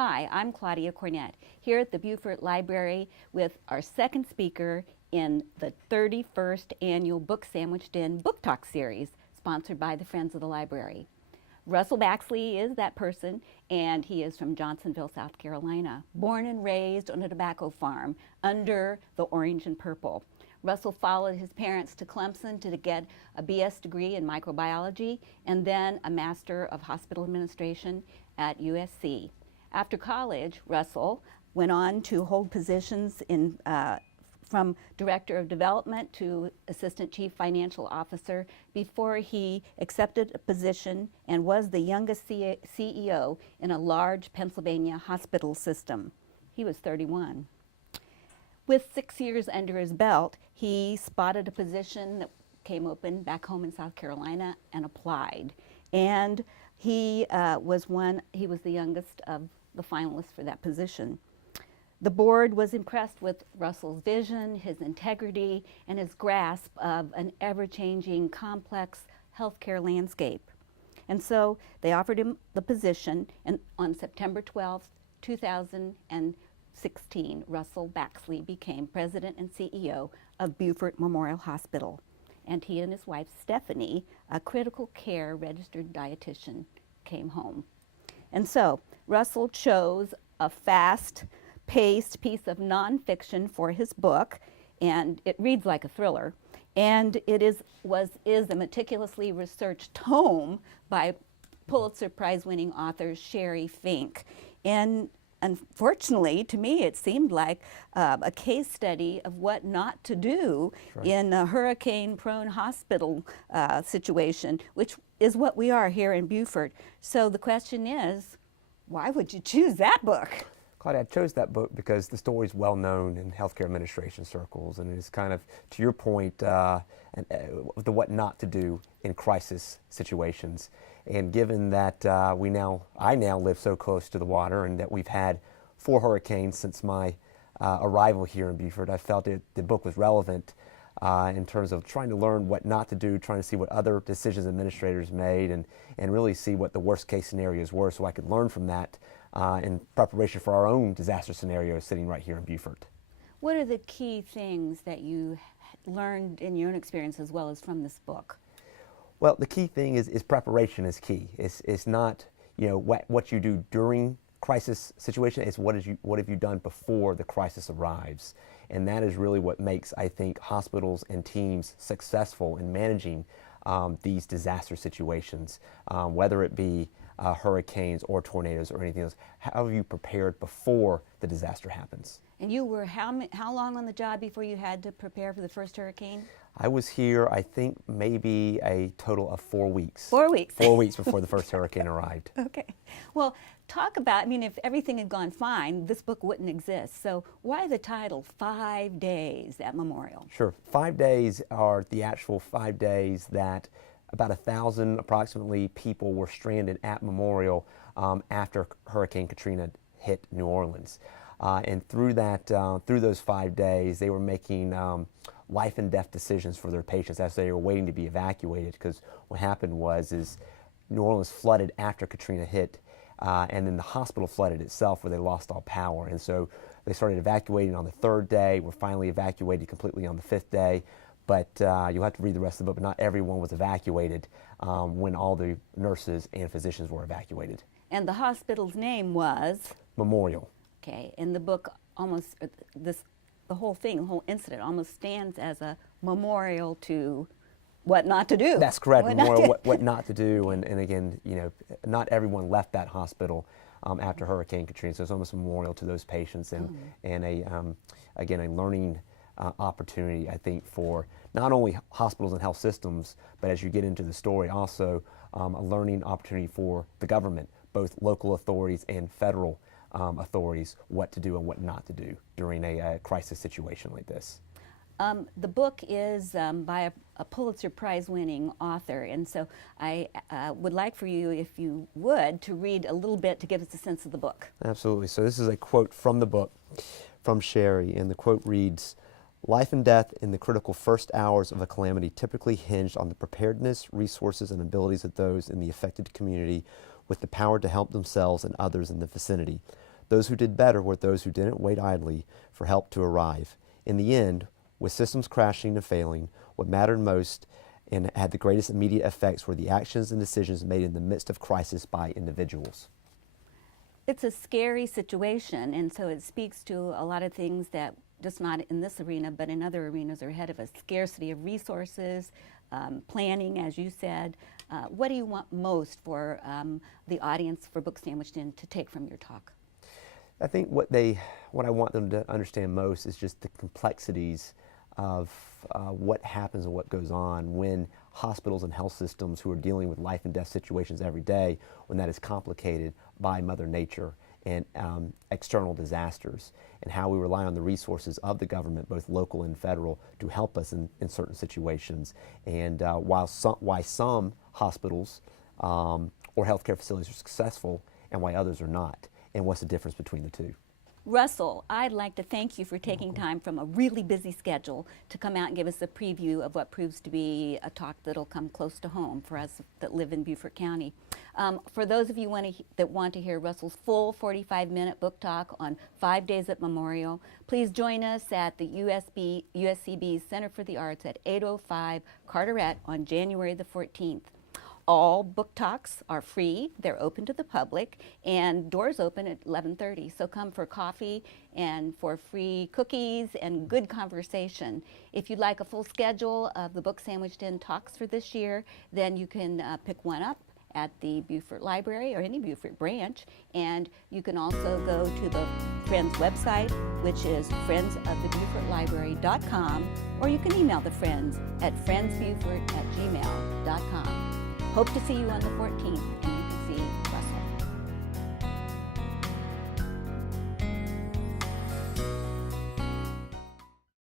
Hi, I'm Claudia Cornett, here at the Beaufort Library with our second speaker in the 31st Annual Book Sandwiched In Book Talk Series, sponsored by the Friends of the Library. Russell Baxley is that person, and he is from Johnsonville, South Carolina, born and raised on a tobacco farm under the orange and purple. Russell followed his parents to Clemson to get a BS degree in microbiology and then a Master of Hospital Administration at USC. After college, Russell went on to hold positions in from Director of Development to Assistant Chief Financial Officer before he accepted a position and was the youngest CEO in a large Pennsylvania hospital system. He was 31. With 6 years under his belt, he spotted a position that came open back home in South Carolina and applied. And he was the youngest of the finalists for that position. The board was impressed with Russell's vision, his integrity, and his grasp of an ever-changing, complex healthcare landscape. And so they offered him the position, and on September 12, 2016, Russell Baxley became president and CEO of Beaufort Memorial Hospital. And he and his wife, Stephanie, a critical care registered dietitian, came home. And so Russell chose a fast-paced piece of nonfiction for his book, and it reads like a thriller. And it is a meticulously researched tome by Pulitzer Prize-winning author Sherry Fink. And unfortunately, to me, it seemed like a case study of what not to do in a hurricane-prone hospital situation, which is what we are here in Beaufort. So the question is, why would you choose that book? Claudia, I chose that book because the story is well known in healthcare administration circles, and it is kind of, to your point, the what not to do in crisis situations. And given that I now live so close to the water, and that we've had 4 hurricanes since my arrival here in Beaufort, I felt the book was relevant in terms of trying to learn what not to do, trying to see what other decisions administrators made, and really see what the worst case scenarios were, so I could learn from that in preparation for our own disaster scenarios sitting right here in Beaufort. What are the key things that you learned in your own experience as well as from this book? Well, the key thing is preparation is key. It's not what you do during crisis situation. It's what have you done before the crisis arrives, and that is really what makes, I think, hospitals and teams successful in managing these disaster situations, whether it be hurricanes or tornadoes or anything else. How have you prepared before the disaster happens? And you were how long on the job before you had to prepare for the first hurricane? I was here, I think, maybe a total of 4 weeks. 4 weeks. 4 weeks before the first hurricane arrived. Okay. Well, talk about, if everything had gone fine, this book wouldn't exist. So why the title, 5 Days at Memorial? Sure. 5 days are the actual 5 days that about 1,000 approximately people were stranded at Memorial after Hurricane Katrina hit New Orleans. And through those 5 days, they were making life and death decisions for their patients as they were waiting to be evacuated, because what happened is New Orleans flooded after Katrina hit, and then the hospital flooded itself where they lost all power. And so they started evacuating on the 3rd day, were finally evacuated completely on the 5th day. But you'll have to read the rest of the book, but not everyone was evacuated when all the nurses and physicians were evacuated. And the hospital's name was? Memorial. Okay, and the book the whole incident almost stands as a memorial to what not to do. That's correct, memorial, what not to do, and again, not everyone left that hospital after Hurricane Katrina, so it's almost a memorial to those patients, and again, a learning opportunity, I think, for not only hospitals and health systems, but as you get into the story, also a learning opportunity for the government, both local authorities and federal authorities, what to do and what not to do during a crisis situation like this. The book is by a Pulitzer Prize-winning author, and so I would like for you, if you would, to read a little bit to give us a sense of the book. Absolutely. So this is a quote from the book, from Sherry, and the quote reads, "Life and death in the critical first hours of a calamity typically hinged on the preparedness, resources, and abilities of those in the affected community with the power to help themselves and others in the vicinity. Those who did better were those who didn't wait idly for help to arrive. In the end, with systems crashing and failing, what mattered most and had the greatest immediate effects were the actions and decisions made in the midst of crisis by individuals. It's a scary situation, and so it speaks to a lot of things that, just not in this arena, but in other arenas, are ahead of us. Scarcity of resources, planning, as you said. What do you want most for the audience for Book Sandwiched In to take from your talk? I think what I want them to understand most is just the complexities of what happens and what goes on when hospitals and health systems who are dealing with life and death situations every day, when that is complicated by Mother Nature and external disasters, and how we rely on the resources of the government, both local and federal, to help us in certain situations. And why some hospitals or healthcare facilities are successful and why others are not, and what's the difference between the two. Russell, I'd like to thank you for taking time from a really busy schedule to come out and give us a preview of what proves to be a talk that'll come close to home for us that live in Beaufort County. For those of you that want to hear Russell's full 45-minute book talk on 5 days at Memorial, please join us at the USCB Center for the Arts at 805 Carteret on January the 14th. All book talks are free, they're open to the public, and doors open at 11:30. So come for coffee and for free cookies and good conversation. If you'd like a full schedule of the Book Sandwiched In talks for this year, then you can pick one up at the Beaufort Library or any Beaufort branch. And you can also go to the Friends website, which is friendsofthebeaufortlibrary.com, or you can email the Friends at friendsbeaufort@gmail.com. Hope to see you on the 14th.